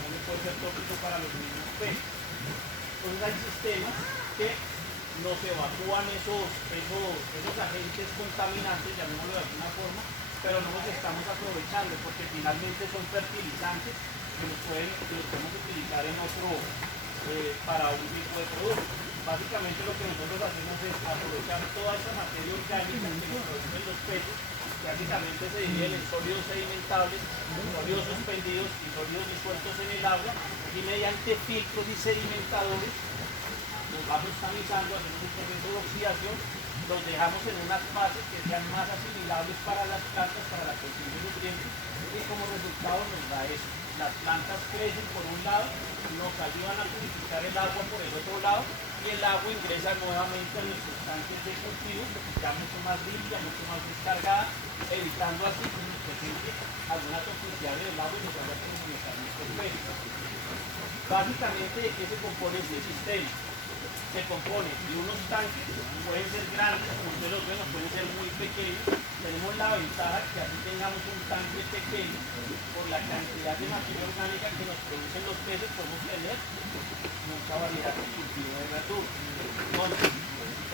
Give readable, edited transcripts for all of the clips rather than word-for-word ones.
amonio puede ser tóxico para los mismos peces. Entonces hay sistemas que nos evacúan esos agentes contaminantes, llamémoslo de alguna forma, pero no los estamos aprovechando porque finalmente son fertilizantes que los podemos utilizar en para un tipo de producto. Básicamente lo que nosotros hacemos es aprovechar toda esa materia orgánica que nos producen los peces, que básicamente se dividen en sólidos sedimentables, sólidos suspendidos y sólidos disueltos en el agua, y mediante filtros y sedimentadores los vamos tamizando, hacemos un proceso de oxidación, los dejamos en unas fases que sean más asimilables para las plantas, para la consecución de nutrientes, y como resultado nos da eso. Las plantas crecen por un lado, nos ayudan a purificar el agua por el otro lado, y el agua ingresa nuevamente a nuestros tanques de cultivo, ya mucho más limpia, mucho más descargada, evitando así que nos presente alguna toxicidad del agua y nos vaya a perjudicar nuestros peces. Básicamente, ¿de qué se compone este sistema? Se compone de unos tanques, pueden ser grandes, como ustedes los ven, pueden ser muy pequeños. Tenemos la ventaja que así tengamos un tanque pequeño, por la cantidad de materia orgánica que nos producen los peces, podemos tener mucha variedad de cultivo de verduras. Entonces,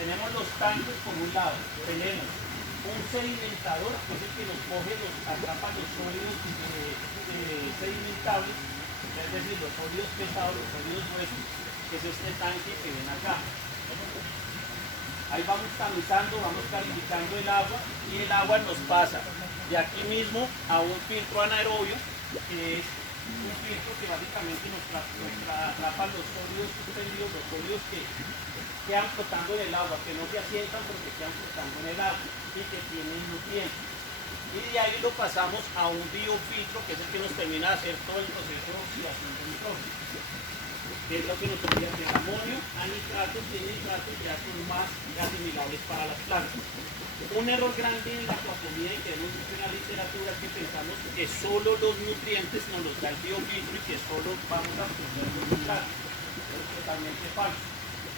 tenemos los tanques por un lado, tenemos un sedimentador, que es el que nos coge, atrapa los sólidos sedimentables, es decir, los sólidos pesados, los sólidos gruesos, que es este tanque que ven acá. Ahí vamos tamizando, vamos calificando el agua, y el agua nos pasa de aquí mismo a un filtro anaerobio, que es un filtro que básicamente nos atrapa los sólidos suspendidos, los sólidos que quedan flotando en el agua, que no se asientan porque quedan flotando en el agua y que tienen nutrientes. Y de ahí lo pasamos a un biofiltro, que es el que nos termina de hacer todo el proceso de oxidación de nitrógeno, que es lo que nos olvida que el amonio, anitratos y nitratos ya son más asimilables para las plantas. Un error grande en la acuaponía, y que hemos visto en la literatura, es que pensamos que solo los nutrientes nos los da el biofiltro y que solo vamos a obtener los nitratos. Es totalmente falso.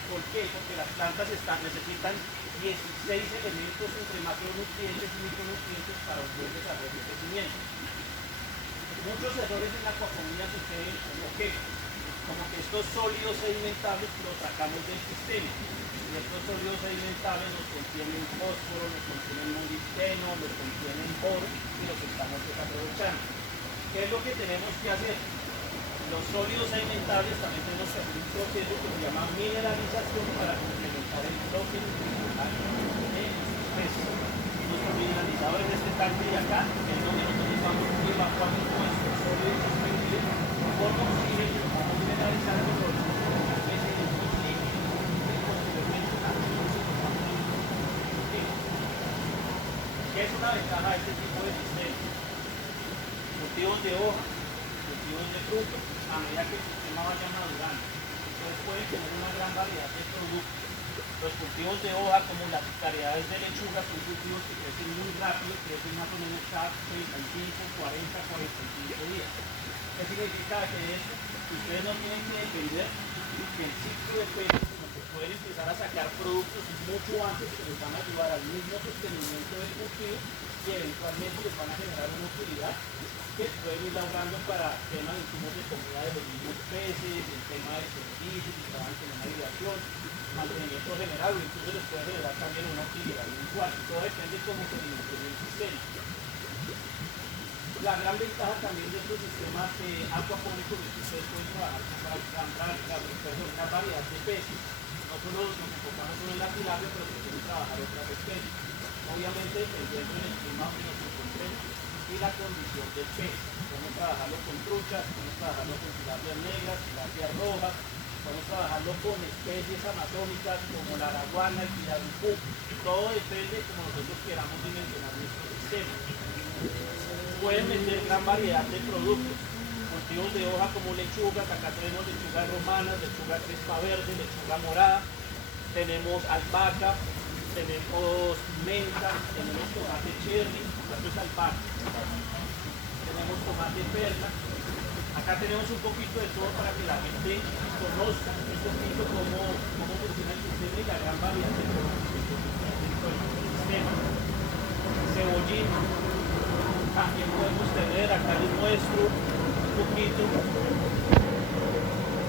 ¿Por qué? Porque las plantas necesitan 16 elementos entre macronutrientes y micronutrientes para un buen desarrollo y crecimiento. Muchos errores en la acuaponía suceden como que estos sólidos sedimentables los sacamos del sistema, y estos sólidos sedimentables nos contienen fósforo, nos contienen molibdeno, nos contienen oro, y los estamos desaprovechando. ¿Qué es lo que tenemos que hacer? Los sólidos sedimentables también tenemos que hacer un proceso que se llama mineralización para complementar el bloque nutricional de nuestros peces. Nuestro mineralizador es este tanque de acá, que es donde nosotros vamos evacuando nuestros sólidos suspendidos con oxígeno, los vamos mineralizando con una especie de líquido, y posteriormente también los vamos mineralizando. ¿Qué es una ventaja de este tipo de sistema? Cultivos de hoja, cultivos de frutos, a medida que el sistema vaya madurando. Entonces pueden tener una gran variedad de productos. Los cultivos de hoja, como las variedades de lechuga, son cultivos que crecen muy rápido, crecen más o menos cada 35, 40, 45 días. ¿Qué significa que eso? Ustedes no tienen que depender del ciclo de peces, sino que pueden empezar a sacar productos mucho antes que les van a ayudar al mismo sostenimiento del cultivo, y eventualmente les van a generar una utilidad que pueden ir laburando para temas de insumos de comida de los mismos peces, el tema de servicios, si trabajan con una irrigación, mantenimiento general, o incluso les puede generar también una utilidad mensual. Todo depende de cómo se dimensione el sistema. La gran ventaja también de estos sistemas acuapónicos es que ustedes pueden trabajar con una variedad de peces. No solo nos enfocamos solo en la tilapia, pero se pueden trabajar otras especies. Obviamente dependiendo del clima que nos encontremos y la condición del pez. Podemos trabajarlo con truchas, podemos trabajarlo con tilapias negras, tilapias rojas, podemos trabajarlo con especies amazónicas como la araguana, el pirarucú. Todo depende de cómo nosotros queramos dimensionar nuestro sistema. Pueden meter gran variedad de productos, cultivos de hoja como lechugas. Acá tenemos lechugas romanas, lechuga crespa verde, lechuga morada, tenemos albahaca, tenemos menta, tenemos tomate cherry, esto es albahaca, tenemos tomate perla. Acá tenemos un poquito de todo para que la gente conozca un poquito cómo funciona el sistema y la gran variedad de productos que hay dentro del sistema. Cebollín, también podemos tener, acá les muestro poquito.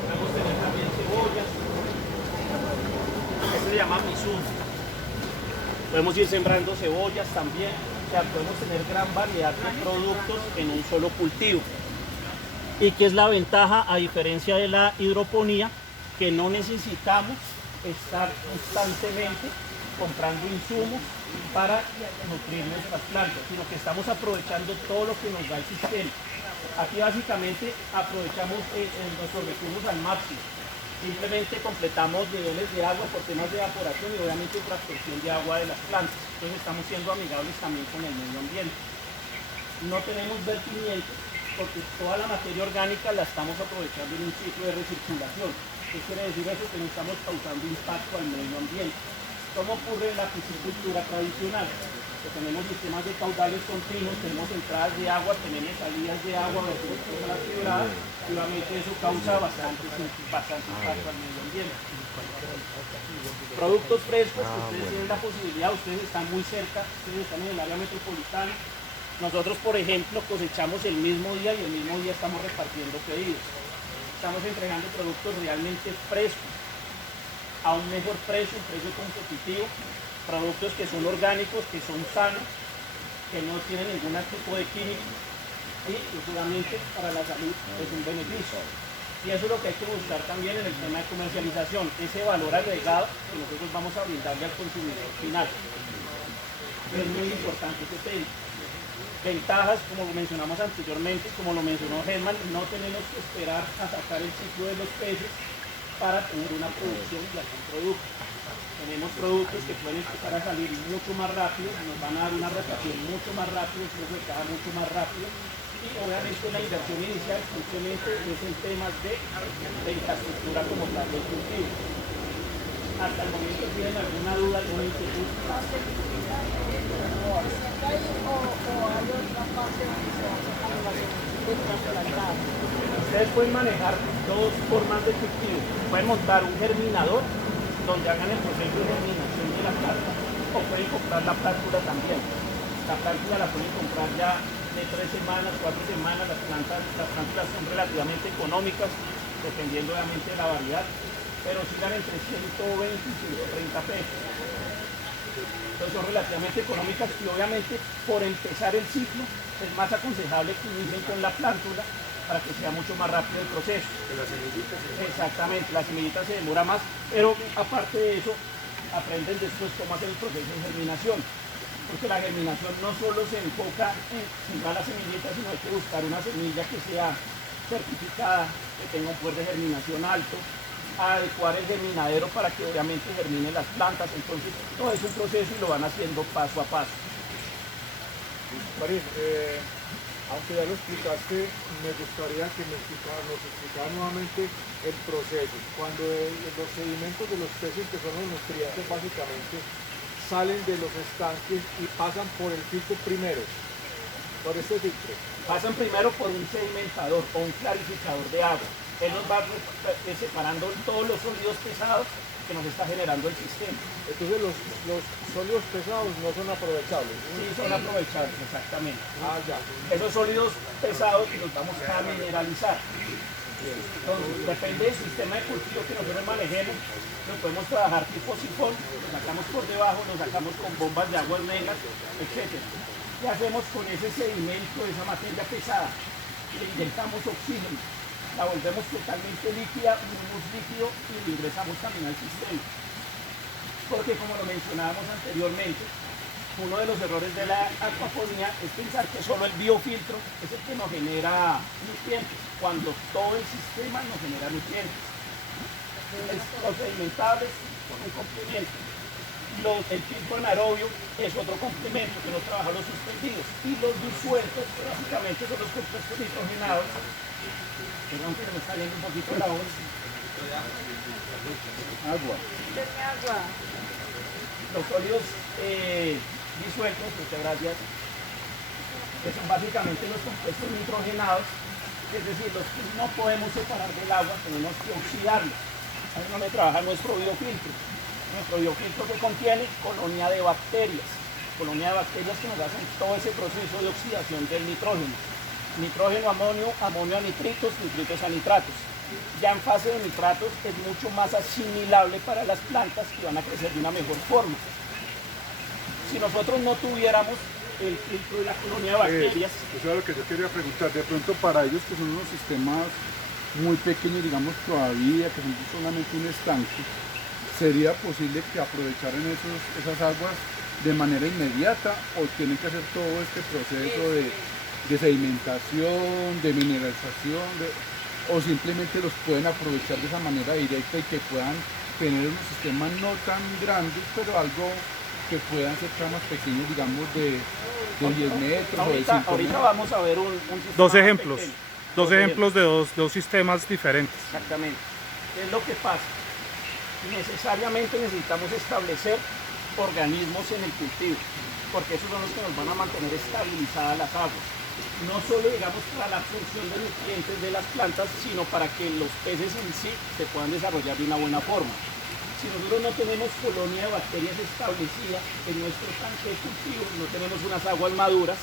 Vamos a tener también cebollas. Esto se llama misum. Podemos ir sembrando cebollas también. O sea, podemos tener gran variedad de productos en un solo cultivo. ¿Y qué es la ventaja a diferencia de la hidroponía? Que no necesitamos estar constantemente comprando insumos para nutrir nuestras plantas, sino que estamos aprovechando todo lo que nos da el sistema. Aquí básicamente aprovechamos nuestros recursos al máximo. Simplemente completamos niveles de agua por temas de evaporación y obviamente transferencia de agua de las plantas. Entonces estamos siendo amigables también con el medio ambiente. No tenemos vertimientos porque toda la materia orgánica la estamos aprovechando en un ciclo de recirculación. ¿Qué quiere decir eso? Que no estamos causando impacto al medio ambiente. ¿Cómo ocurre en la piscicultura tradicional? Que tenemos sistemas de caudales continuos, tenemos entradas de agua, tenemos salidas de agua, vertientes quebradas, y obviamente eso causa bastante impacto al medio ambiente. Productos frescos, que ustedes tienen la posibilidad, ustedes están muy cerca, ustedes están en el área metropolitana. Nosotros, por ejemplo, cosechamos el mismo día y el mismo día estamos repartiendo pedidos. Estamos entregando productos realmente frescos, a un mejor precio, un precio competitivo, productos que son orgánicos, que son sanos, que no tienen ningún tipo de químico y seguramente para la salud es un beneficio. Y eso es lo que hay que buscar también en el tema de comercialización, ese valor agregado que nosotros vamos a brindarle al consumidor final. Es muy importante ese tema. Ventajas, como lo mencionamos anteriormente, como lo mencionó Germán, no tenemos que esperar a sacar el ciclo de los peces para tener una producción de algún producto. Tenemos productos que pueden empezar a salir mucho más rápido, nos van a dar una rotación mucho más rápido, un flujo de caja mucho más rápido y obviamente la inversión inicial simplemente es en temas de infraestructura como tal del cultivo. Hasta el momento, ¿tienen alguna duda, alguna inquietud? Ustedes pueden manejar dos formas de cultivo. Pueden montar un germinador donde hagan el proceso de germinación de la planta o pueden comprar la plántula también. La plántula la pueden comprar ya de 3 semanas, 4 semanas. Las plántulas son relativamente económicas, dependiendo obviamente de la variedad, pero sigan entre 120 y 130 pesos. Entonces son relativamente económicas y obviamente por empezar el ciclo es más aconsejable que inicien con la plántula para que sea mucho más rápido el proceso. Las semillitas. Exactamente, la semillita se demora más, pero aparte de eso aprenden después cómo hacer el proceso de germinación. Porque la germinación no solo se enfoca en sembrar la semillita, sino hay que buscar una semilla que sea certificada, que tenga un poder de germinación alto, adecuar el germinadero para que obviamente germinen las plantas. Entonces todo es un proceso y lo van haciendo paso a paso. Marín, aunque ya lo explicaste, me gustaría que nos explicara nuevamente el proceso. Cuando los sedimentos de los peces, que son los nutrientes básicamente, salen de los estanques y pasan por el filtro primero, por este filtro. Pasan primero por un sedimentador o un clarificador de agua. Él nos va separando todos los sólidos pesados que nos está generando el sistema. Entonces los sólidos pesados no son aprovechables. Sí, son aprovechables, exactamente. Ah, ya. Esos sólidos pesados los vamos a mineralizar. Entonces, depende del sistema de cultivo que nosotros manejemos, lo podemos trabajar tipo sifón, lo sacamos por debajo, lo sacamos con bombas de aguas negras, etc. ¿Qué hacemos con ese sedimento, esa materia pesada? Le inyectamos oxígeno, la volvemos totalmente líquida, unimos líquido y lo ingresamos también al sistema. Porque como lo mencionábamos anteriormente, uno de los errores de la acuaponía es pensar que solo el biofiltro es el que nos genera nutrientes, cuando todo el sistema nos genera nutrientes. Los sedimentables son un complemento. El filtro anaerobio es otro complemento que nos trabaja los suspendidos. Y los disueltos, que básicamente son los compuestos nitrogenados. Perdón que se me está viendo un poquito la voz. Agua. Los sólidos disueltos, muchas gracias, que son básicamente los compuestos nitrogenados, es decir, los que no podemos separar del agua, tenemos que oxidarlos. Ahí es donde trabaja nuestro biofiltro. Nuestro biofiltro que contiene colonia de bacterias que nos hacen todo ese proceso de oxidación del nitrógeno. nitrógeno, amonio, amonio a nitritos, nitritos a nitratos. Ya en fase de nitratos es mucho más asimilable para las plantas y van a crecer de una mejor forma. Si nosotros no tuviéramos el filtro de la colonia de bacterias... Eso es lo que yo quería preguntar. De pronto para ellos que son unos sistemas muy pequeños, digamos todavía, que son solamente un estanque, ¿sería posible que aprovecharan esas aguas de manera inmediata o tienen que hacer todo este proceso de sedimentación, de mineralización, o simplemente los pueden aprovechar de esa manera directa y que puedan tener unos sistemas no tan grandes, pero algo que puedan ser más pequeños, digamos de 10 metros o de 5 metros? Ahorita vamos a ver un sistema Dos más ejemplos. pequeño. Dos ejemplos de dos sistemas diferentes. Exactamente. ¿Qué es lo que pasa? Necesariamente necesitamos establecer organismos en el cultivo, porque esos son los que nos van a mantener estabilizadas las aguas. No solo, digamos, para la absorción de nutrientes de las plantas, sino para que los peces en sí se puedan desarrollar de una buena forma. Si nosotros no tenemos colonia de bacterias establecida en nuestro tanque de cultivo, no tenemos unas aguas maduras,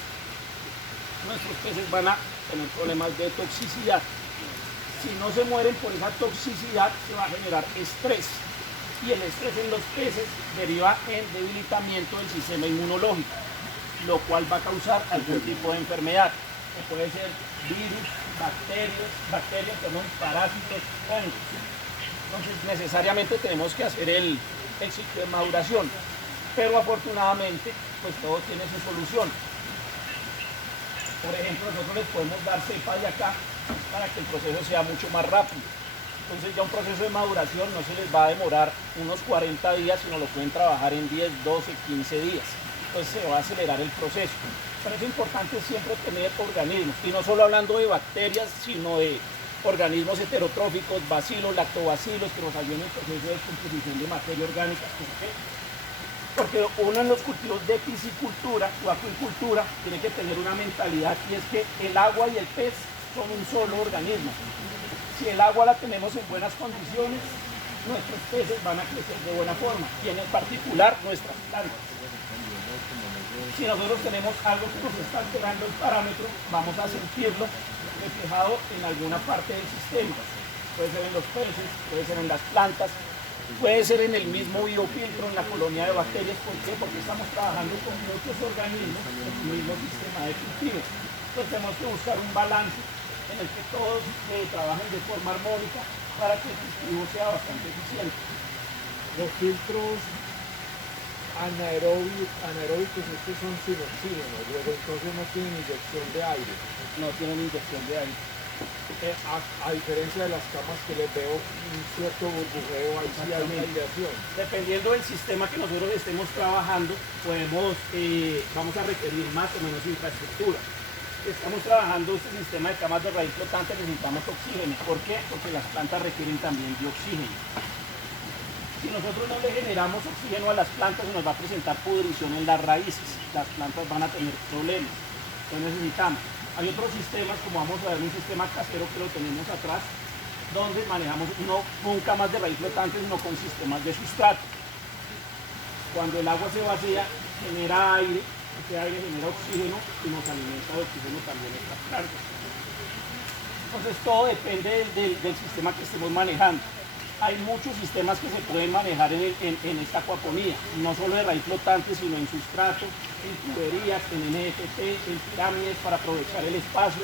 nuestros peces van a tener problemas de toxicidad. Si no se mueren por esa toxicidad, se va a generar estrés. Y el estrés en los peces deriva en debilitamiento del sistema inmunológico, lo cual va a causar algún tipo de enfermedad, que puede ser virus, bacterias, parásitos, hongos. Entonces necesariamente tenemos que hacer el ciclo de maduración, pero afortunadamente pues todo tiene su solución. Por ejemplo, nosotros les podemos dar cepa de acá para que el proceso sea mucho más rápido. Entonces ya un proceso de maduración no se les va a demorar unos 40 días, sino lo pueden trabajar en 10, 12, 15 días. Entonces se va a acelerar el proceso. Pero es importante siempre tener organismos, y no solo hablando de bacterias, sino de organismos heterotróficos, bacilos, lactobacilos, que nos ayudan en el proceso de composición de materia orgánica. ¿Por qué? Porque uno en los cultivos de piscicultura o acuicultura tiene que tener una mentalidad, y es que el agua y el pez son un solo organismo. Si el agua la tenemos en buenas condiciones, nuestros peces van a crecer de buena forma, y en particular nuestras plantas. Si nosotros tenemos algo que nos está alterando el parámetro, vamos a sentirlo reflejado en alguna parte del sistema. Puede ser en los peces, puede ser en las plantas, puede ser en el mismo biofiltro, en la colonia de bacterias. ¿Por qué? Porque estamos trabajando con muchos organismos en el mismo sistema de cultivo. Entonces tenemos que buscar un balance en el que todos trabajen de forma armónica para que el cultivo sea bastante eficiente. Los filtros anaeróbicos, estos son sin oxígeno, luego entonces no tienen inyección de aire. No tienen inyección de aire. A diferencia de las camas que les veo un cierto burbujeo, ahí sí hay una aireación. Dependiendo del sistema que nosotros estemos trabajando, vamos a requerir más o menos infraestructura. Estamos trabajando este sistema de camas de raíz flotante, necesitamos oxígeno. ¿Por qué? Porque las plantas requieren también de oxígeno. Si nosotros no le generamos oxígeno a las plantas, se nos va a presentar pudrición en las raíces. Las plantas van a tener problemas. Entonces necesitamos. Hay otros sistemas, como vamos a ver, un sistema casero que lo tenemos atrás, donde manejamos no con camas de raíz flotante, sino con sistemas de sustrato. Cuando el agua se vacía, genera aire, ese aire genera oxígeno y nos alimenta de oxígeno también estas plantas. Entonces todo depende del sistema que estemos manejando. Hay muchos sistemas que se pueden manejar en esta acuaponía, no solo de raíz flotante, sino en sustrato, en tuberías, en NFT, en pirámides para aprovechar el espacio.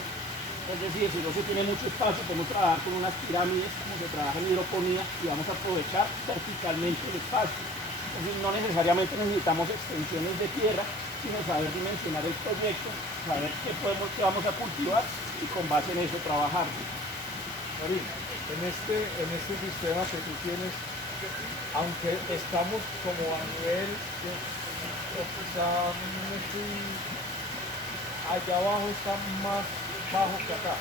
Es decir, si no se tiene mucho espacio, podemos trabajar con unas pirámides, como se trabaja en hidroponía, y vamos a aprovechar verticalmente el espacio. Entonces no necesariamente necesitamos extensiones de tierra, sino saber dimensionar el proyecto, saber qué vamos a cultivar y con base en eso trabajar. David, en este sistema que tú tienes, aunque estamos como a nivel, allá abajo está más bajo que acá,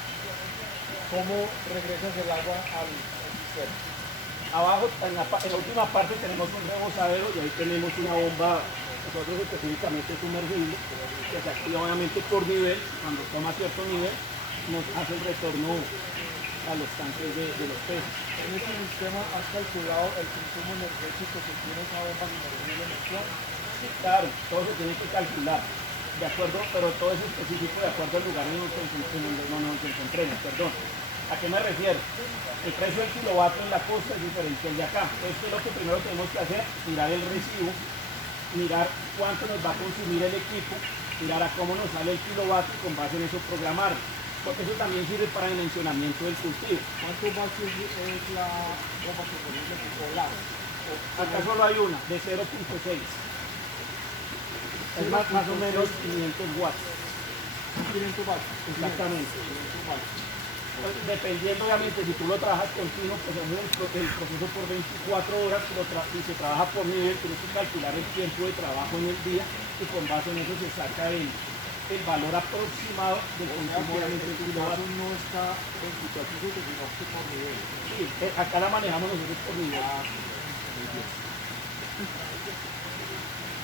¿cómo regresas el agua al sistema? Abajo, en la última parte, tenemos un rebosadero y ahí tenemos una bomba, nosotros específicamente sumergible, que se activa obviamente por nivel. Cuando toma cierto nivel, nos hace el retorno a los tanques de los peces. En este sistema has calculado el consumo energético que tiene esa bomba sumergible mensual. Sí, claro, todo se tiene que calcular. de acuerdo, pero todo es específico de acuerdo al lugar en donde nos encontremos, perdón. ¿A qué me refiero? El precio del kilovatio en la costa es diferente al de acá. Entonces, ¿qué es lo que primero tenemos que hacer? Mirar el recibo, mirar cuánto nos va a consumir el equipo, mirar a cómo nos sale el kilovatio y con base en eso programar. Porque eso también sirve para el dimensionamiento del cultivo. ¿Cuánto vatios es la bomba que pones de tipo blanco? Acá solo hay una, de 0.6. Es más o menos 500 watts. 500 watts. Exactamente. 500 watts. Dependiendo, obviamente, si tú lo trabajas continuo, pues es el proceso por 24 horas, si se trabaja por nivel, tienes que calcular el tiempo de trabajo en el día y con base en eso se saca el valor aproximado del consumo de El kilovatio no está 24 minutos, sino que por nivel. Sí, acá la manejamos nosotros por nivel.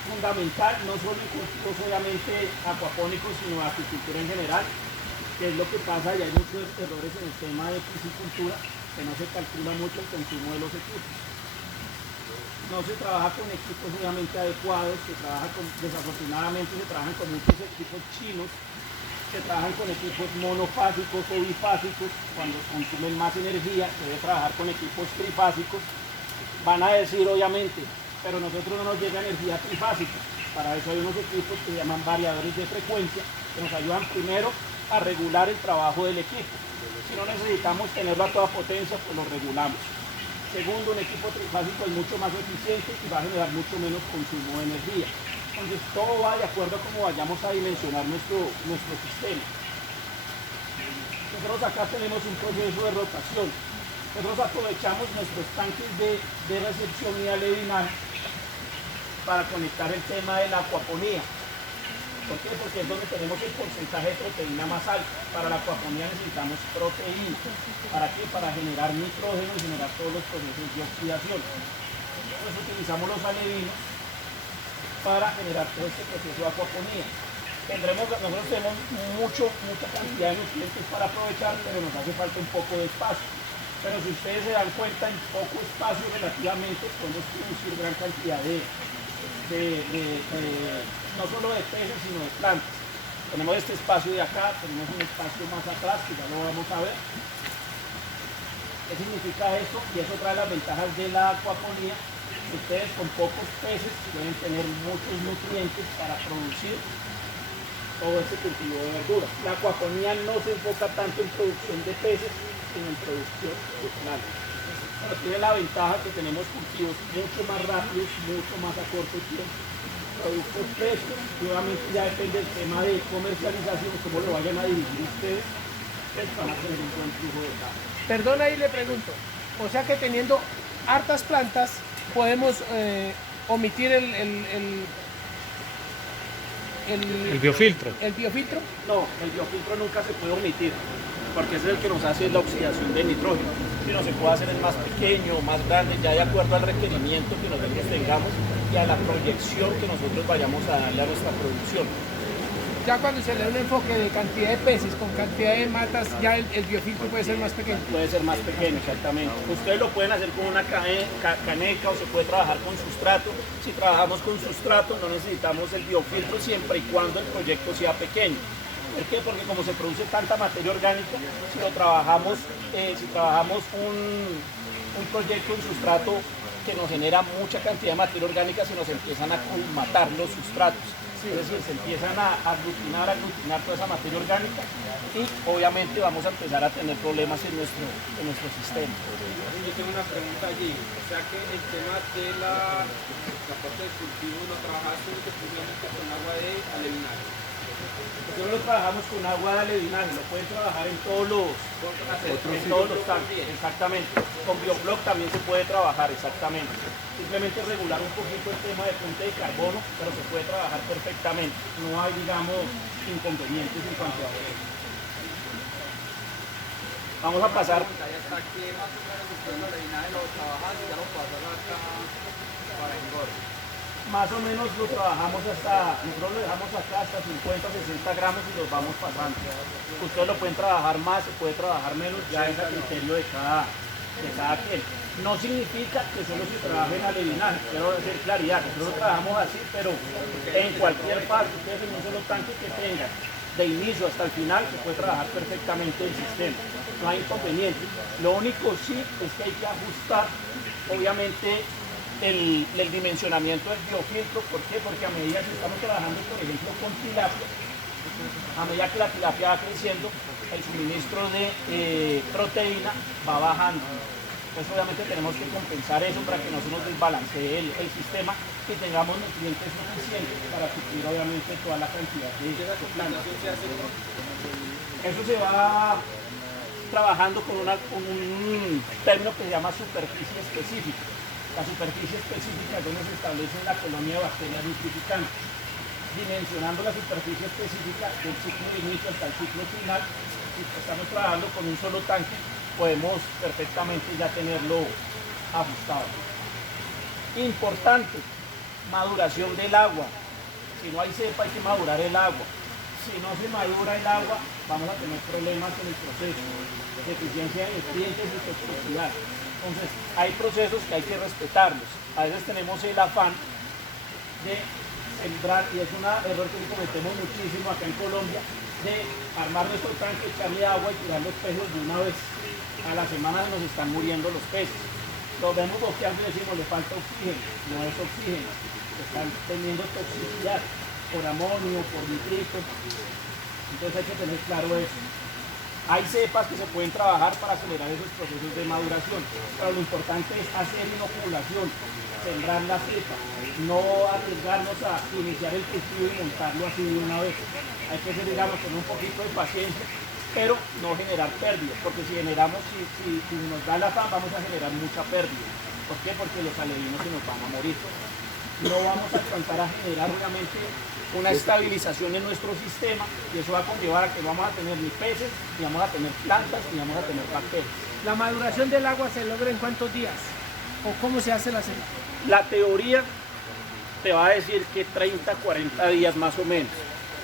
Fundamental, no solo en cultivos obviamente acuapónicos, sino acuicultura en general, que es lo que pasa y hay muchos errores en el tema de piscicultura, que no se calcula mucho el consumo de los equipos. No se trabaja con equipos obviamente adecuados, desafortunadamente se trabajan con muchos equipos chinos, se trabajan con equipos monofásicos o bifásicos, cuando consumen más energía, se debe trabajar con equipos trifásicos. Van a decir obviamente, pero nosotros no nos llega energía trifásica. Para eso hay unos equipos que se llaman variadores de frecuencia, que nos ayudan primero a regular el trabajo del equipo. Si no necesitamos tenerlo a toda potencia, pues lo regulamos. Segundo, un equipo trifásico es mucho más eficiente y va a generar mucho menos consumo de energía. Entonces todo va de acuerdo a cómo vayamos a dimensionar nuestro sistema. Nosotros acá tenemos un proceso de rotación. Nosotros aprovechamos nuestros tanques de recepción y alevinaje para conectar el tema de la acuaponía. ¿Por qué? Porque es donde tenemos el porcentaje de proteína más alto. Para la acuaponía necesitamos proteína. ¿Para qué? Para generar nitrógeno y generar todos los procesos de oxidación. Entonces utilizamos los alevinos para generar todo este proceso de acuaponía. Nosotros tenemos mucha cantidad de nutrientes para aprovechar, pero nos hace falta un poco de espacio. Pero si ustedes se dan cuenta, en poco espacio relativamente podemos producir gran cantidad no solo de peces, sino de plantas. Tenemos este espacio de acá, tenemos un espacio más atrás, que ya lo vamos a ver. ¿Qué significa esto? Y eso trae las ventajas de la acuaponía. Ustedes con pocos peces pueden tener muchos nutrientes para producir todo este cultivo de verduras. La acuaponía no se enfoca tanto en producción de peces, sino en producción de plantas. Pero tiene la ventaja que tenemos cultivos mucho más rápidos, mucho más a corto tiempo, productos frescos, y obviamente ya depende del tema de comercialización, cómo lo vayan a dirigir ustedes, pues van a tener un buen flujo de caja. Perdón, ahí le pregunto, o sea que teniendo hartas plantas podemos omitir El biofiltro. ¿El biofiltro? No, el biofiltro nunca se puede omitir, porque ese es el que nos hace la oxidación del nitrógeno. Si no se puede hacer el más pequeño o más grande, ya de acuerdo al requerimiento que nosotros tengamos y a la proyección que nosotros vayamos a darle a nuestra producción. Ya cuando se le da un enfoque de cantidad de peces con cantidad de matas, ya el biofiltro puede ser más pequeño. Puede ser más pequeño, exactamente. Ustedes lo pueden hacer con una caneca o se puede trabajar con sustrato. Si trabajamos con sustrato no necesitamos el biofiltro siempre y cuando el proyecto sea pequeño. ¿Por qué? Porque como se produce tanta materia orgánica, si trabajamos un proyecto en sustrato que nos genera mucha cantidad de materia orgánica, se nos empiezan a colmatar los sustratos. Es decir, se empiezan a aglutinar toda esa materia orgánica y obviamente vamos a empezar a tener problemas en nuestro sistema. Yo tengo una pregunta allí, o sea que el tema de la parte del cultivo lo trabajaste exclusivamente con agua de alevinaje. Nosotros lo trabajamos con agua de alevinaje, lo pueden trabajar en todos los tanques, exactamente. Con biobloc también se puede trabajar, exactamente. Simplemente regular un poquito el tema de punta de carbono, pero se puede trabajar perfectamente. No hay, digamos, inconvenientes en cuanto a eso. Vamos a pasar. ¿Y hasta qué más o menos usted el alevinaje lo trabajas y ya lo pasas acá para engorde? Más o menos lo trabajamos nosotros lo dejamos acá hasta 50, 60 gramos y los vamos pasando. Ustedes lo pueden trabajar más, se puede trabajar menos, ya es a criterio de de cada quien. No significa que solo se trabaje en alevinaje, quiero hacer claridad, nosotros trabajamos así, pero en cualquier parte, ustedes en un solo tanque que tengan, de inicio hasta el final, se puede trabajar perfectamente el sistema, no hay inconveniente. Lo único sí es que hay que ajustar, obviamente, el dimensionamiento del biofiltro. ¿Por qué? Porque a medida que estamos trabajando, por ejemplo, con tilapia, a medida que la tilapia va creciendo, el suministro de proteína va bajando. Entonces obviamente tenemos que compensar eso para que no se nos desbalancee el sistema y tengamos nutrientes suficientes para suplir obviamente toda la cantidad de plantas. Eso se va trabajando con un término que se llama superficie específica. La superficie específica es donde se establece la colonia de bacterias nitrificantes. Dimensionando la superficie específica del ciclo de inicio hasta el ciclo final, si estamos trabajando con un solo tanque, podemos perfectamente ya tenerlo ajustado. Importante, maduración del agua. Si no hay cepa, hay que madurar el agua. Si no se madura el agua, vamos a tener problemas en el proceso, deficiencia de nutrientes y toxicidad. Entonces, hay procesos que hay que respetarlos. A veces tenemos el afán de sembrar, y es un error que cometemos muchísimo acá en Colombia, de armar nuestro tanque, echarle agua y tirar los peces de una vez. A la semana nos están muriendo los peces. Los vemos boqueando y decimos, le falta oxígeno. No es oxígeno, están teniendo toxicidad por amonio, por nitritos. Entonces hay que tener claro eso. Hay cepas que se pueden trabajar para acelerar esos procesos de maduración, pero lo importante es hacer inoculación, sembrar la cepa, no arriesgarnos a iniciar el cultivo y montarlo así de una vez. Hay que ser, digamos, con un poquito de paciencia, pero no generar pérdidas, porque si generamos, si nos da la afán, vamos a generar mucha pérdida. ¿Por qué? Porque los alevinos se nos van a morir. No vamos a alcanzar a generar obviamente una estabilización en nuestro sistema, y eso va a conllevar a que no vamos a tener ni peces, ni vamos a tener plantas, ni vamos a tener bacterias. ¿La maduración del agua se logra en cuántos días? ¿O cómo se hace la cepa? La teoría te va a decir que 30, 40 días más o menos.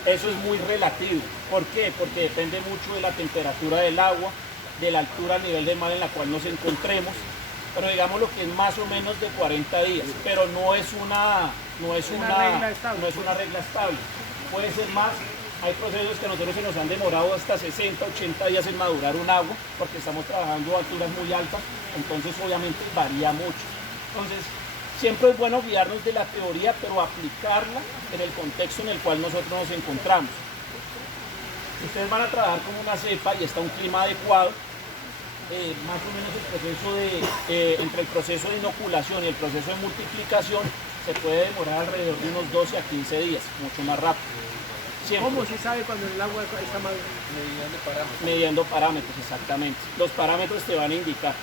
Eso es muy relativo. ¿Por qué? Porque depende mucho de la temperatura del agua, de la altura a nivel del mar en la cual nos encontremos, pero digamos lo que es más o menos de 40 días, pero no es una regla estable. Puede ser más. Hay procesos que a nosotros se nos han demorado hasta 60, 80 días en madurar un agua, porque estamos trabajando a alturas muy altas, entonces obviamente varía mucho. Entonces, siempre es bueno guiarnos de la teoría, pero aplicarla en el contexto en el cual nosotros nos encontramos. Ustedes van a trabajar con una cepa y está un clima adecuado, más o menos el proceso entre el proceso de inoculación y el proceso de multiplicación se puede demorar alrededor de unos 12 a 15 días, mucho más rápido. Siempre. ¿Cómo se sabe cuando el agua está madura? Midiendo parámetros, exactamente. Los parámetros te van a indicar.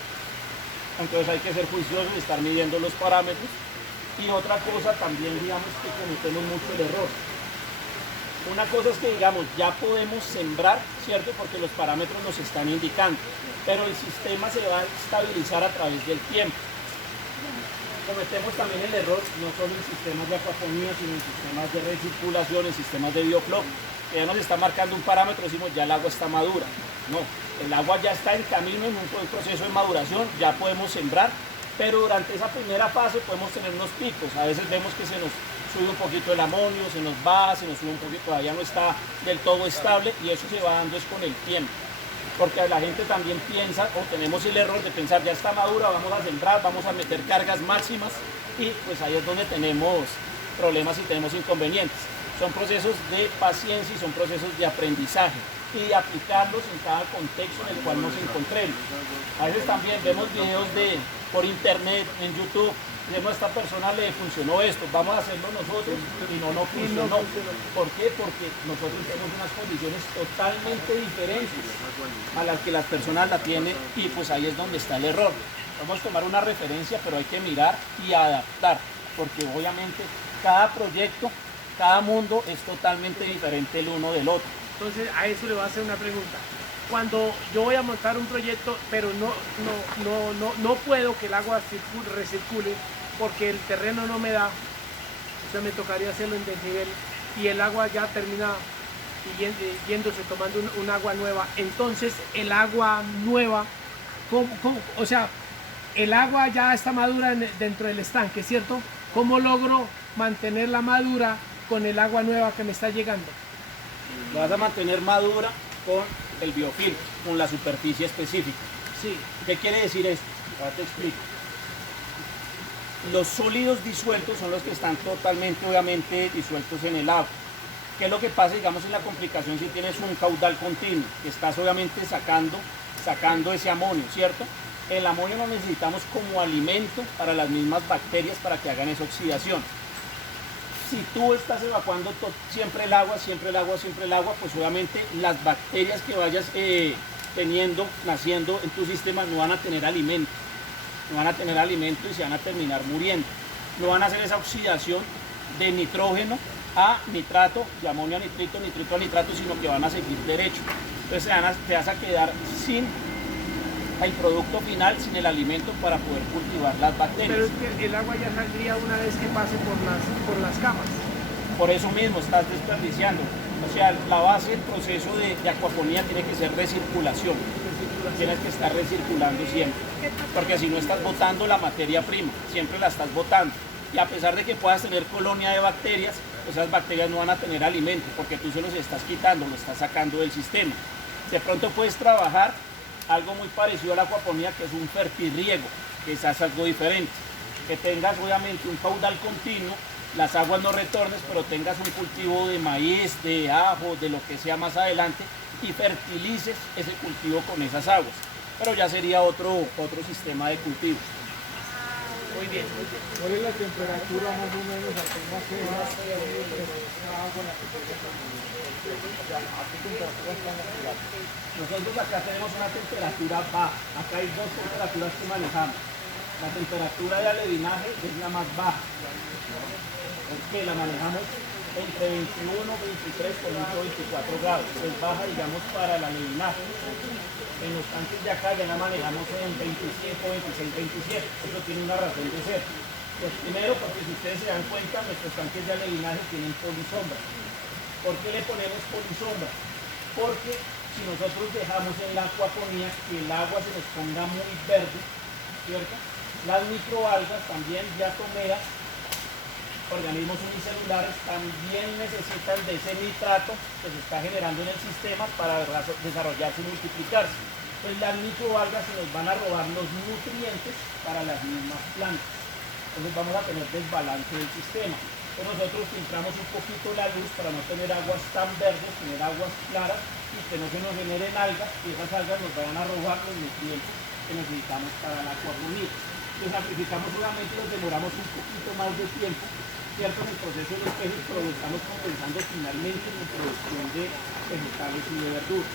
Entonces hay que ser juiciosos y estar midiendo los parámetros. Y otra cosa también, digamos, que cometemos mucho el error. Una cosa es que, digamos, ya podemos sembrar, ¿cierto? Porque los parámetros nos están indicando. Pero el sistema se va a estabilizar a través del tiempo. Cometemos también el error, no solo en sistemas de acuaponía, sino en sistemas de recirculación, en sistemas de biofloc, que ya nos está marcando un parámetro, decimos ya el agua está madura. No, el agua ya está en camino en un proceso de maduración, ya podemos sembrar, pero durante esa primera fase podemos tener unos picos. A veces vemos que se nos sube un poquito el amonio, se nos baja, se nos sube un poquito, todavía no está del todo estable, y eso se va dando es con el tiempo. Porque la gente también piensa, o tenemos el error de pensar, ya está madura, vamos a sembrar, vamos a meter cargas máximas, y pues ahí es donde tenemos problemas y tenemos inconvenientes. Son procesos de paciencia y son procesos de aprendizaje y de aplicarlos en cada contexto en el cual nos encontremos. A veces también vemos videos por internet, en YouTube, vemos a esta persona le funcionó esto, vamos a hacerlo nosotros, y no funcionó. ¿Por qué? Porque nosotros tenemos unas condiciones totalmente diferentes a las que las personas la tienen, y pues ahí es donde está el error. Vamos a tomar una referencia, pero hay que mirar y adaptar, porque obviamente cada proyecto, cada mundo es totalmente diferente el uno del otro. Entonces a eso le voy a hacer una pregunta. Cuando yo voy a montar un proyecto, pero no puedo que el agua recircule porque el terreno no me da, o sea, me tocaría hacerlo en desnivel y el agua ya termina yéndose, tomando un agua nueva. Entonces el agua nueva o sea, el agua ya está madura dentro del estanque, ¿cierto? ¿Cómo logro mantenerla madura con el agua nueva que me está llegando? La vas a mantener madura con el biofiltro, con la superficie específica. Sí. ¿Qué quiere decir esto? Ahora te explico. Los sólidos disueltos son los que están totalmente, obviamente, disueltos en el agua. ¿Qué es lo que pasa, digamos, en la complicación si tienes un caudal continuo? Que estás obviamente sacando ese amonio, ¿cierto? El amonio lo necesitamos como alimento para las mismas bacterias para que hagan esa oxidación. Si tú estás evacuando siempre el agua, siempre el agua, siempre el agua, pues obviamente las bacterias que vayas naciendo en tu sistema no van a tener alimento. No van a tener alimento y se van a terminar muriendo. No van a hacer esa oxidación de nitrógeno a nitrato, de amonio a nitrito, nitrito a nitrato, sino que van a seguir derecho. Entonces te vas a quedar sin el producto final, sin el alimento para poder cultivar las bacterias. Pero es que el agua ya saldría una vez que pase por las capas. Por eso mismo estás desperdiciando. O sea, la base del proceso de acuaponía tiene que ser recirculación. Tienes que estar recirculando siempre. Porque si no estás botando la materia prima, siempre la estás botando. Y a pesar de que puedas tener colonia de bacterias, esas bacterias no van a tener alimento porque tú se los estás quitando, lo estás sacando del sistema. De pronto puedes trabajar algo muy parecido a la acuaponía, que es un fertirriego, que es algo diferente. Que tengas obviamente un caudal continuo, las aguas no retornes, pero tengas un cultivo de maíz, de ajo, de lo que sea más adelante, y fertilices ese cultivo con esas aguas. Pero ya sería otro sistema de cultivo. Muy bien. ¿Cuál es la temperatura más o menos apenas se va esa agua en la que se o sea, ¿a qué temperatura están las placas? Nosotros acá tenemos una temperatura baja. Acá hay dos temperaturas que manejamos. La temperatura de alevinaje es la más baja. Porque la manejamos entre 21, 23, por mucho 24 grados. Es baja, digamos, para el alevinaje. En los tanques de acá ya la manejamos en 25, 26, 27. Eso tiene una razón de ser. Pues primero, porque si ustedes se dan cuenta, nuestros tanques de alevinaje tienen polisombra. ¿Por qué le ponemos polisombra? Porque si nosotros dejamos en la acuaponía que el agua se nos ponga muy verde, ¿cierto? Las microalgas, también diatomeas, organismos unicelulares, también necesitan de ese nitrato que se está generando en el sistema para desarrollarse y multiplicarse. Entonces las microalgas se nos van a robar los nutrientes para las mismas plantas. Entonces vamos a tener desbalance del sistema. Entonces nosotros filtramos un poquito la luz para no tener aguas tan verdes, tener aguas claras y que no se nos generen algas y esas algas nos vayan a robar los nutrientes que necesitamos para la acuaponía. Entonces amplificamos nuevamente, nos demoramos un poquito más de tiempo, ¿cierto? En el proceso de los peces, pero lo estamos compensando finalmente en la producción de vegetales y de verduras.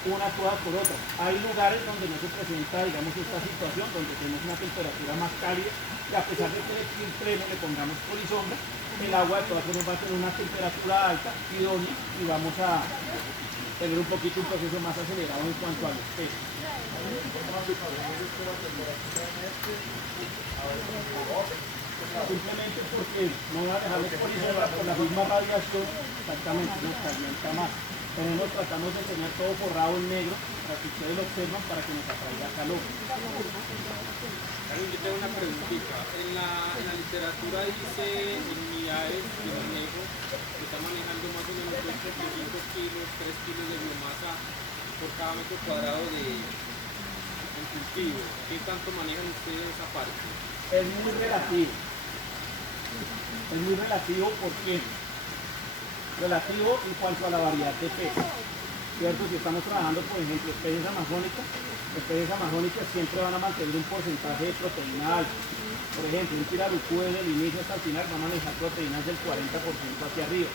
Una toda por otra. Hay lugares donde no se presenta, digamos, esta situación, donde tenemos una temperatura más cálida y a pesar de que le filtremos, le pongamos polisombra, el agua de todas formas va a tener una temperatura alta, idónea, y vamos a tener un poquito un proceso más acelerado en cuanto a los peces. Simplemente porque no va a dejar los polisombra por la misma radiación, exactamente, nos calienta más. Pero nosotros tratamos de tener todo forrado en negro para que ustedes lo observen para que nos atraiga calor. Carlos, yo tengo una preguntita. En la literatura dice en unidades de manejo que está manejando más o menos 2.5 kilos, 3 kilos de biomasa por cada metro cuadrado de cultivo. ¿Qué tanto manejan ustedes esa parte? Es muy relativo. Es muy relativo porque relativo en cuanto a la variedad de peces, ¿cierto? Si estamos trabajando, por ejemplo, especies amazónicas siempre van a mantener un porcentaje de proteína alto. Por ejemplo, un pirarucú desde el inicio hasta el final va a manejar proteínas del 40% hacia arriba.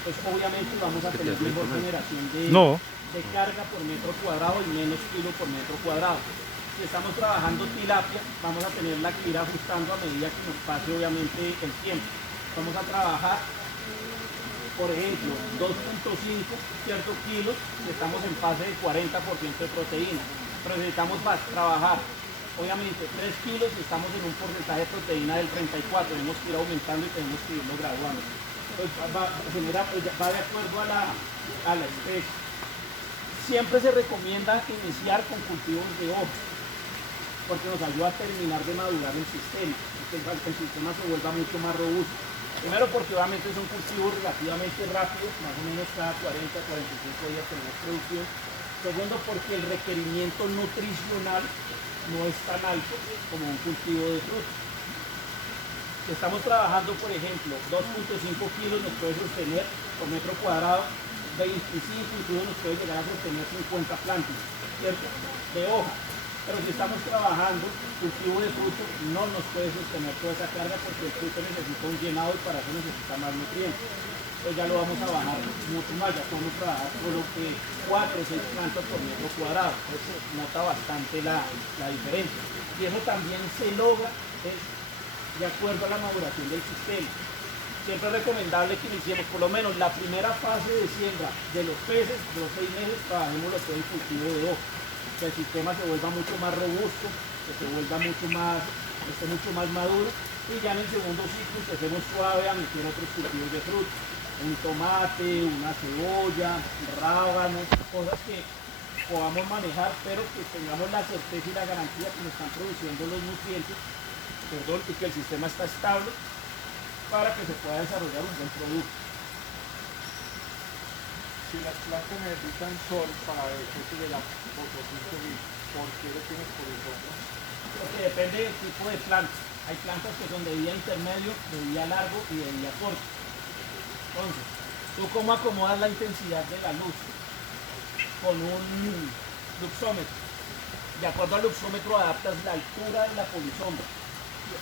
Pues obviamente vamos a tener mejor generación de carga por metro cuadrado y menos kilo por metro cuadrado. Si estamos trabajando tilapia, vamos a tener la que ir ajustando a medida que nos pase obviamente el tiempo. Vamos a trabajar, por ejemplo, 2.5 kilos, estamos en fase de 40% de proteína, pero necesitamos trabajar, obviamente, 3 kilos y estamos en un porcentaje de proteína del 34%, tenemos que ir aumentando y tenemos que irlo graduando. Entonces va de acuerdo a la especie. Siempre se recomienda iniciar con cultivos de hoja. porque nos ayuda a terminar de madurar el sistema, que el sistema se vuelva mucho más robusto. Primero porque obviamente son cultivos relativamente rápidos, más o menos cada 40-45 días tenemos producción. Segundo porque el requerimiento nutricional no es tan alto como un cultivo de frutas. Estamos trabajando, por ejemplo, 2.5 kilos nos puede sostener por metro cuadrado, 25 incluso nos puede llegar a sostener 50 plantas, ¿cierto? De hoja. Pero si estamos trabajando cultivo de fruto, no nos puede sostener toda esa carga porque el fruto necesita un llenado y para eso necesita más nutrientes. Entonces ya lo vamos a bajar mucho más, ya podemos trabajar solo que 4 o 6 plantas por metro cuadrado. Eso nota bastante la diferencia. Y eso también se logra de acuerdo a la maduración del sistema. Siempre es recomendable que iniciemos por lo menos la primera fase de siembra de los peces, de los 6 meses, trabajemos lo que es el cultivo de hoja. Que el sistema se vuelva mucho más robusto, que se vuelva esté mucho más maduro, y ya en el segundo ciclo empecemos suave a meter otros cultivos de fruta, un tomate, una cebolla, rábanos, cosas que podamos manejar, pero que tengamos la certeza y la garantía que nos están produciendo los nutrientes, y que el sistema está estable para que se pueda desarrollar un buen producto. Si las plantas necesitan sol para el efecto de la fotosíntesis, ¿por qué le tienes por el sol? Porque depende del tipo de planta. Hay plantas que son de día intermedio, de día largo y de día corto. Entonces, ¿tú cómo acomodas la intensidad de la luz? Con un luxómetro. De acuerdo al luxómetro adaptas la altura de la polisombra.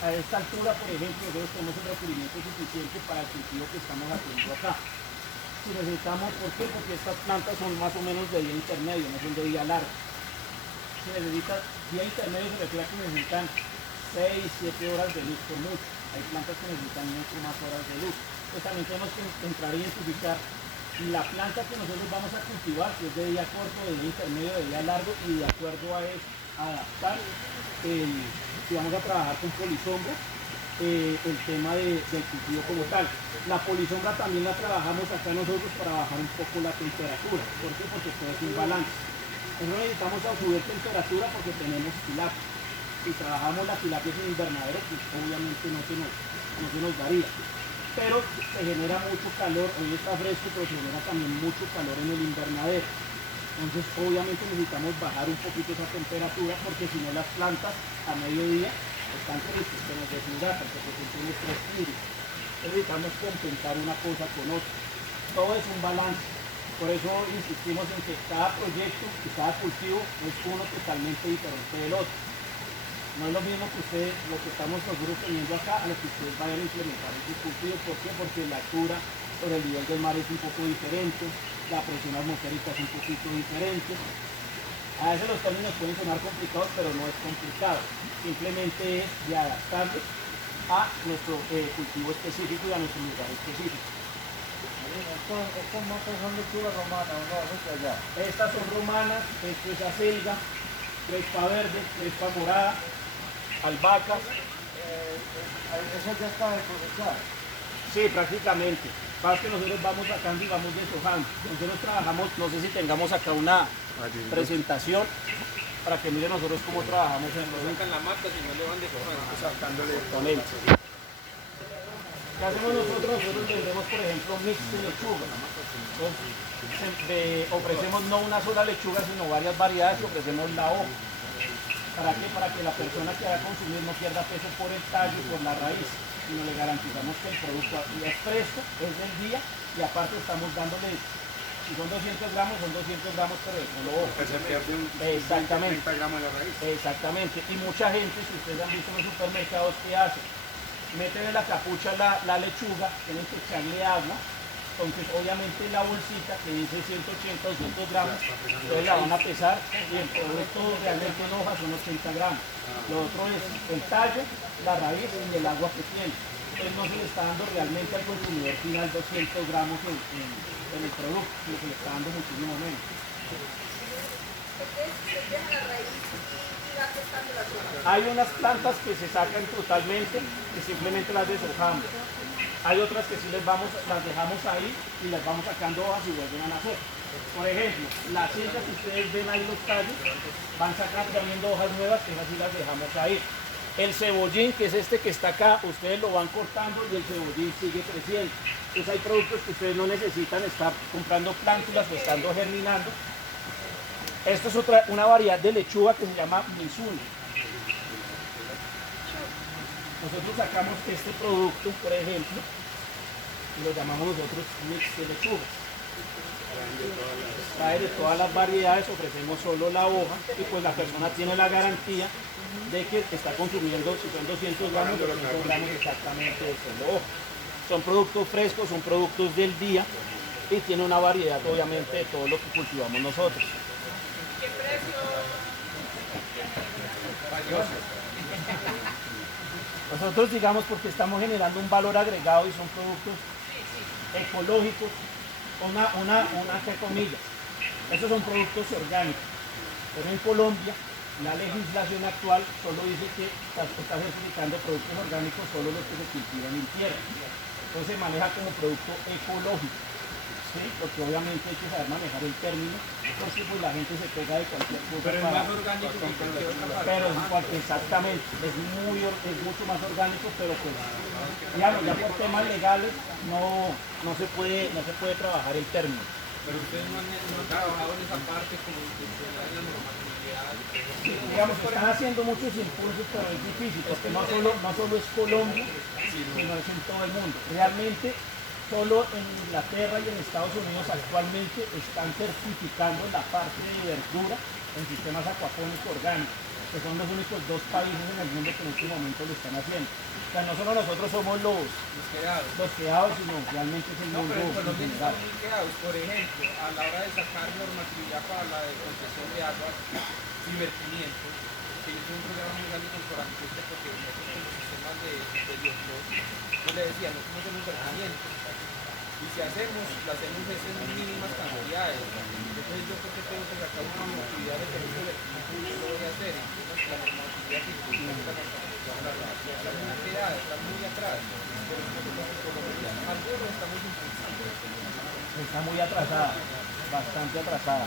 A esta altura, por ejemplo, nosotros tenemos un requerimiento suficiente para el cultivo que estamos haciendo acá. Si necesitamos, ¿por qué? Porque estas plantas son más o menos de día intermedio, no son de día largo. Si necesita día intermedio se refiere a que necesitan 6-7 horas de luz por mucho. Hay plantas que necesitan mucho más horas de luz. Pues también tenemos que entrar a identificar la planta que nosotros vamos a cultivar, si es de día corto, de día intermedio, de día largo, y de acuerdo a eso, adaptar si vamos a trabajar con polisombra, el tema del cultivo como tal. La polisombra también la trabajamos acá nosotros para bajar un poco la temperatura. ¿Por qué? Porque esto es un balance. Nosotros necesitamos a subir temperatura porque tenemos tilapia. Si trabajamos la tilapia en invernadero, pues obviamente no se nos varía. Pero se genera mucho calor, hoy está fresco, pero se genera también mucho calor en el invernadero. Entonces obviamente necesitamos bajar un poquito esa temperatura porque si no las plantas a mediodía están tristes, que nos deshidratan, porque tienen estrés hídrico. Necesitamos compensar una cosa con otra. Todo es un balance. Por eso insistimos en que cada proyecto y cada cultivo es uno totalmente diferente del otro. No es lo mismo que ustedes, lo que estamos nosotros teniendo acá, a lo que ustedes vayan a implementar en sus cultivos. ¿Por qué? Porque la altura sobre el nivel del mar es un poco diferente, la presión atmosférica es un poquito diferente. A veces los términos pueden sonar complicados, pero no es complicado. Simplemente es de adaptarse a nuestro cultivo específico y a nuestro lugar específico. Estas matas son lechugas romanas, ¿no? Allá. Estas son romanas, esto es acelga, crespa verde, crespa morada, albahaca. Eso ya está de cosechar. Sí, prácticamente. Pasa que nosotros vamos sacando y vamos deshojando. Nosotros trabajamos, no sé si tengamos acá una presentación para que miren nosotros cómo trabajamos en los Sacan la mata si no le van dejando. sacándole con él. ¿Qué hacemos nosotros? Nosotros vendemos, por ejemplo, mix de lechuga. Entonces, ofrecemos no una sola lechuga, sino varias variedades y ofrecemos la hoja. ¿Para qué? Para que la persona que haga consumir no pierda peso por el tallo y por la raíz, sino le garantizamos que el producto es fresco, es del día, y aparte estamos dándole, si son 200 gramos, son 200 gramos, pero de solo hoja. Exactamente. 30 gramos de la raíz. Exactamente. Y mucha gente, si ustedes han visto en los supermercados, ¿qué hace? Meten en la capucha la lechuga, tienen que echarle agua. Entonces, obviamente, la bolsita que dice 180 o 200 gramos, ustedes la van a pesar y el producto realmente en hoja son 80 gramos. Lo otro es el tallo, la raíz y el agua que tiene. Entonces, no se le está dando realmente al consumidor final 200 gramos en el producto, sino se le está dando muchísimo menos. Hay unas plantas que se sacan totalmente, que simplemente las deshojamos. Hay otras que sí las dejamos ahí y las vamos sacando hojas y vuelven a nacer. Por ejemplo, las cintas que ustedes ven ahí, los tallos, van saliendo hojas nuevas, que esas sí las dejamos ahí. El cebollín, que es este que está acá, ustedes lo van cortando y el cebollín sigue creciendo. Entonces hay productos que ustedes no necesitan estar comprando plántulas o estando germinando. Esto es una variedad de lechuga que se llama Mizuni. Nosotros sacamos este producto, por ejemplo, y lo llamamos nosotros mix de lechugas. Trae de todas las variedades, ofrecemos solo la hoja y pues la persona tiene la garantía de que está consumiendo, si son 200 gramos, 200 gramos exactamente de solo hoja. Son productos frescos, son productos del día y tiene una variedad obviamente de todo lo que cultivamos nosotros. ¿Qué precio? Nosotros digamos porque estamos generando un valor agregado y son productos ecológicos, entre comillas. Estos son productos orgánicos. Pero en Colombia la legislación actual solo dice que está certificando productos orgánicos solo los que se cultivan en tierra. Entonces se maneja como producto ecológico. ¿Sí? Porque obviamente hay que saber manejar el término, porque pues la gente se pega de cualquier cosa. Pero es más orgánico que cualquier otra parte. Pero exactamente, es mucho más orgánico, pero pues digamos, ya por temas legales no se puede trabajar el término. Pero ustedes no han trabajado en esa parte como intencional en la normatividad. Digamos que están haciendo muchos impulsos, pero es difícil, porque no solo es Colombia, sino es en todo el mundo. Realmente solo en Inglaterra y en Estados Unidos actualmente están certificando la parte de verdura en sistemas acuapónicos orgánicos, que son los únicos dos países en el mundo que en este momento lo están haciendo. O sea, no solo nosotros somos los quedados, sino realmente es el mundo Pero en Colombia en están general. muy quedados. Por ejemplo, a la hora de sacar normatividad para la concesión de aguas y vertimientos, que es un programa muy grande con Coranquete, porque nosotros con los sistemas de bioclor, yo le decía, nosotros no hacemos vertimientos. Y si hacemos, lo hacemos en mínimas cantidades. Entonces yo creo que tengo que sacar una normatividad de permiso de vertimiento, yo lo voy a hacer. Entonces la normatividad que está muy quedada, está muy atrás. Pero nosotros en Colombia, algunos estamos impulsando. Está muy atrasada, bastante atrasada.